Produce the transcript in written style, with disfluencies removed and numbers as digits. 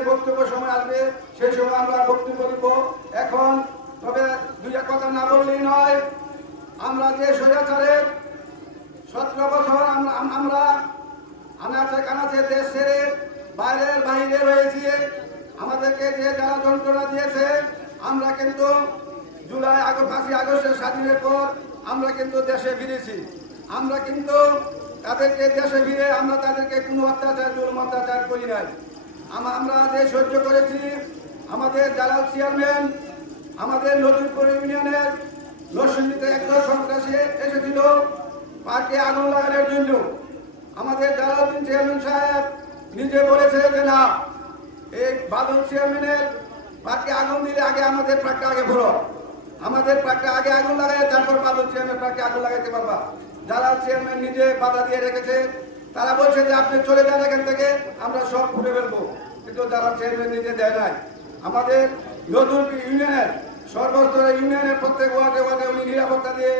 চেয়ারম্যানের বক্তব্য সময় আসবে, সেই সময় আমরা বক্তব্য দিব। এখন তবে দুই এক কথা না বললেই নয়, আমরা যে স্বৈরাচারের 17 বছর আমরা আনাচে কানাচে দেশ ছেড়ে বাইরে রয়েছি, আমাদেরকে যে যারা যন্ত্রণা দিয়েছে, আমরা কিন্তু জুলাই 5ই আগস্টের স্বাধীনের পর আমরা কিন্তু দেশে ফিরেছি। আমরা কিন্তু তাদেরকে দেশে ফিরে আমরা তাদেরকে কোনো জুলুম অত্যাচার করি নাই। আমরা যে সহ্য করেছি, আমাদের জালাল চেয়ারম্যান আমাদের নদীপুর ইউনিয়নের নরসিংদীতে একদল সন্ত্রাসী এসেছিল পার্কে আগুন লাগানোর জন্য। আমাদের জালালউদ্দিন চেয়ারম্যান সাহেব নিজে বলেছে যে না, এই বাদল চেয়ারম্যানের পার্কে আগুন দিলে আগে আমাদের পার্কে আগে ভরো, আমাদের পার্কে আগে আগুন লাগাই, তারপর বাদল চেয়ারম্যান পার্কে আগুন লাগাইতে পারবা। জালাল চেয়ারম্যান নিজে বাধা দিয়ে রেখেছে। তারা বলছে যে আপনি চলে যান এখান থেকে, আমরা সব ফুটে ফেলবো, কিন্তু জালাল চেয়ারম্যান নিজে দেয় নাই। আমাদের নতুন ইউনিয়নের সর্বস্তরের ইউনিয়নের প্রত্যেক ওয়ার্ডে উনি নিরাপত্তা দিয়ে